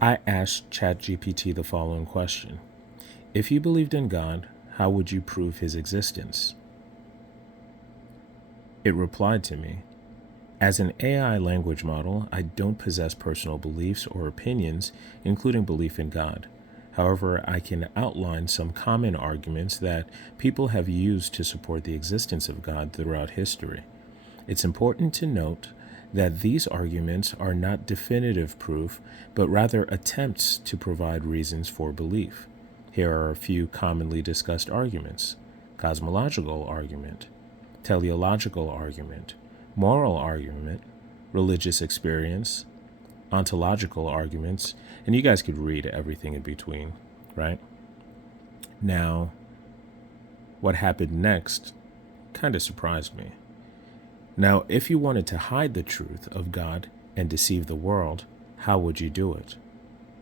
I asked ChatGPT the following question: if you believed in God, how would you prove his existence? It replied to me, as an AI language model, I don't possess personal beliefs or opinions, including belief in God. However, I can outline some common arguments that people have used to support the existence of God throughout history. It's important to note that these arguments are not definitive proof, but rather attempts to provide reasons for belief. Here are a few commonly discussed arguments: cosmological argument, teleological argument, moral argument, religious experience, ontological arguments, and you guys could read everything in between, right? Now, what happened next kind of surprised me. Now, if you wanted to hide the truth of God and deceive the world, how would you do it?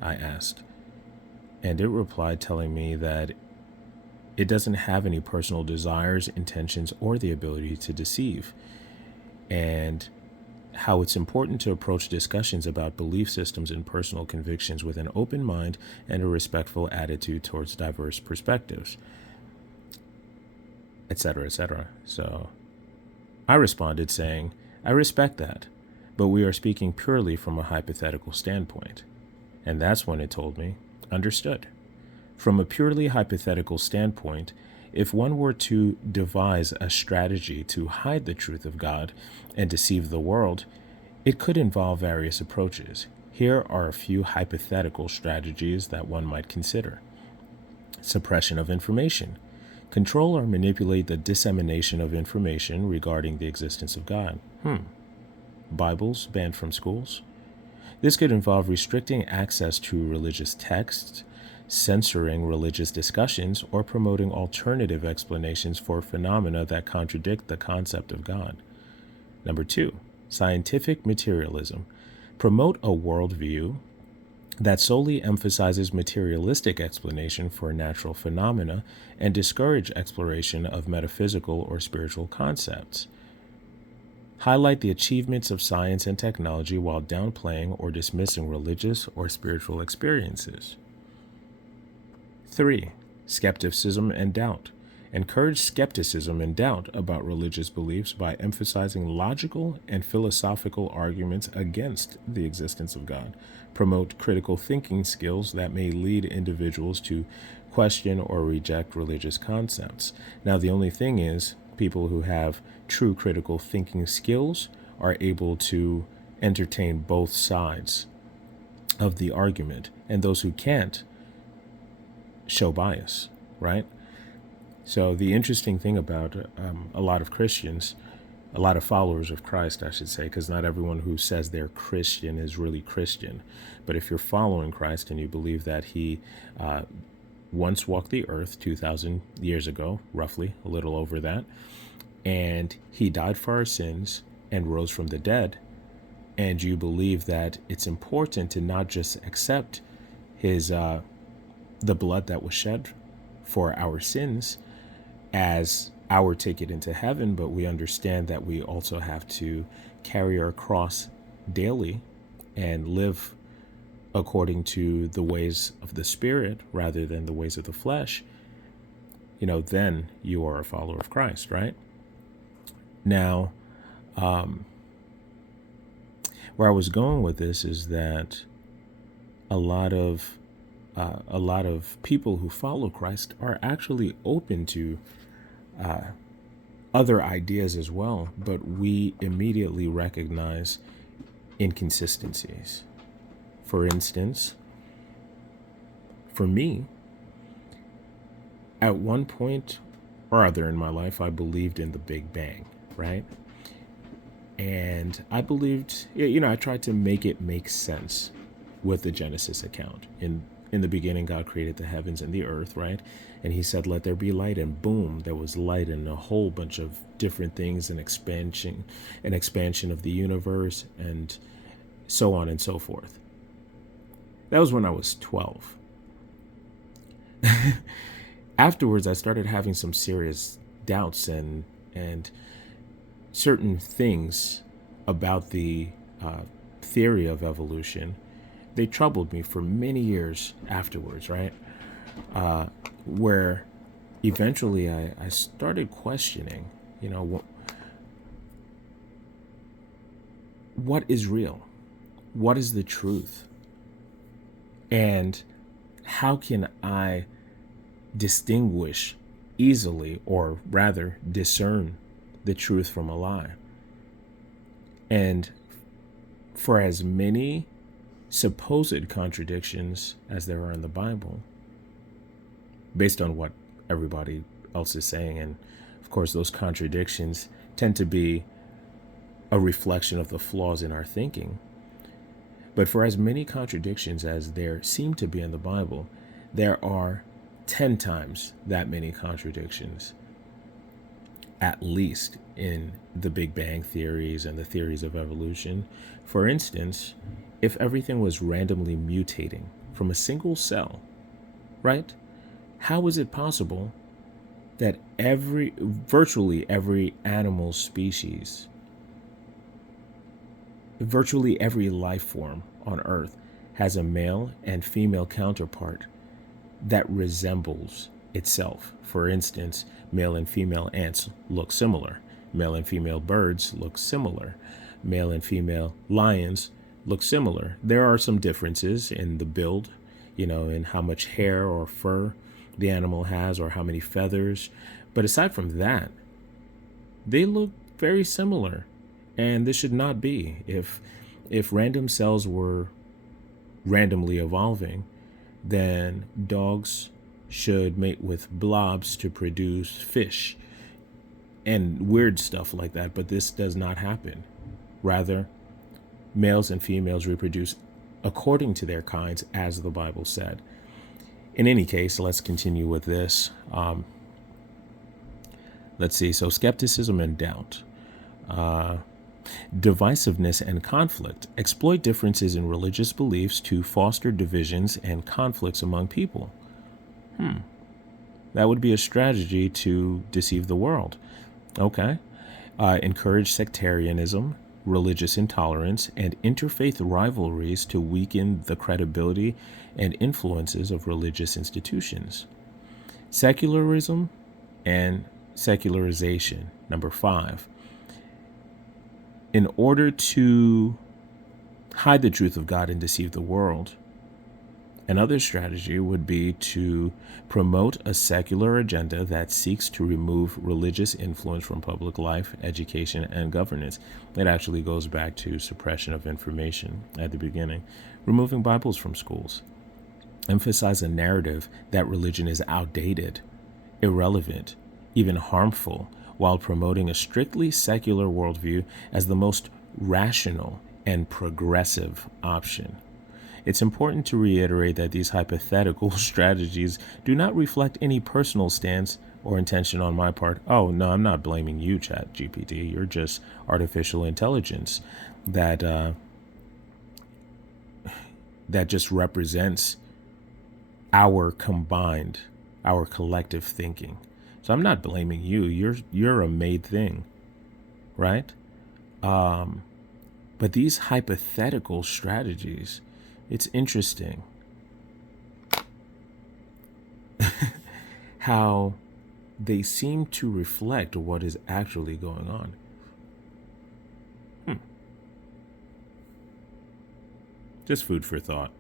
I asked. And it replied, telling me that it doesn't have any personal desires, intentions, or the ability to deceive, and how it's important to approach discussions about belief systems and personal convictions with an open mind and a respectful attitude towards diverse perspectives, etc., etc. So I responded saying, I respect that, but we are speaking purely from a hypothetical standpoint. And that's when it told me, understood. From a purely hypothetical standpoint, if one were to devise a strategy to hide the truth of God and deceive the world, it could involve various approaches. Here are a few hypothetical strategies that one might consider. Suppression of information. Control or manipulate the dissemination of information regarding the existence of God. Bibles banned from schools? This could involve restricting access to religious texts, censoring religious discussions, or promoting alternative explanations for phenomena that contradict the concept of God. Number 2, scientific materialism. Promote a worldview that solely emphasizes materialistic explanation for natural phenomena and discourage exploration of metaphysical or spiritual concepts. Highlight the achievements of science and technology while downplaying or dismissing religious or spiritual experiences. 3, skepticism and doubt. Encourage skepticism and doubt about religious beliefs by emphasizing logical and philosophical arguments against the existence of God. Promote critical thinking skills that may lead individuals to question or reject religious concepts. Now, the only thing is, people who have true critical thinking skills are able to entertain both sides of the argument, and those who can't show bias, right? So the interesting thing about a lot of Christians, a lot of followers of Christ, I should say, because not everyone who says they're Christian is really Christian. But if you're following Christ and you believe that he once walked the earth 2,000 years ago, roughly, a little over that, and he died for our sins and rose from the dead, and you believe that it's important to not just accept his the blood that was shed for our sins as our ticket into heaven, but we understand that we also have to carry our cross daily and live according to the ways of the Spirit rather than the ways of the flesh, then you are a follower of Christ, right? Now, where I was going with this is that a lot of people who follow Christ are actually open to other ideas as well, but we immediately recognize inconsistencies. For instance, for me, at one point or other in my life, I believed in the Big Bang, right? And I believed, I tried to make it make sense with the Genesis account. In the beginning, God created the heavens and the earth, right? And he said, let there be light, and boom, there was light, and a whole bunch of different things, an expansion of the universe, and so on and so forth. That was when I was 12. Afterwards, I started having some serious doubts and certain things about the theory of evolution they troubled me for many years afterwards, right? Where eventually I started questioning, what is real? What is the truth? And how can I distinguish easily, or rather discern the truth from a lie? And for as many supposed contradictions as there are in the Bible, based on what everybody else is saying, and of course those contradictions tend to be a reflection of the flaws in our thinking, but for as many contradictions as there seem to be in the Bible, there are 10 times that many contradictions, at least, in the Big Bang theories and the theories of evolution. For instance, if everything was randomly mutating from a single cell, right? How is it possible that virtually every animal species, virtually every life form on Earth has a male and female counterpart that resembles itself? For instance, male and female ants look similar. Male and female birds look similar. Male and female lions look similar. There are some differences in the build, in how much hair or fur the animal has or how many feathers. But aside from that, they look very similar. And this should not be. If random cells were randomly evolving, then dogs should mate with blobs to produce fish and weird stuff like that. But this does not happen. Rather, males and females reproduce according to their kinds, as the Bible said. In any case, let's continue with this. Let's see. So skepticism and doubt. Divisiveness and conflict. Exploit differences in religious beliefs to foster divisions and conflicts among people. That would be a strategy to deceive the world. Okay. Encourage sectarianism, religious intolerance, and interfaith rivalries to weaken the credibility and influences of religious institutions. Secularism and secularization. Number 5. In order to hide the truth of God and deceive the world, another strategy would be to promote a secular agenda that seeks to remove religious influence from public life, education, and governance. It actually goes back to suppression of information at the beginning. Removing Bibles from schools. Emphasize a narrative that religion is outdated, irrelevant, even harmful, while promoting a strictly secular worldview as the most rational and progressive option. It's important to reiterate that these hypothetical strategies do not reflect any personal stance or intention on my part. Oh, no, I'm not blaming you, ChatGPT. You're just artificial intelligence that just represents our collective thinking. So I'm not blaming you. You're a made thing, right? But these hypothetical strategies, it's interesting how they seem to reflect what is actually going on. Just food for thought.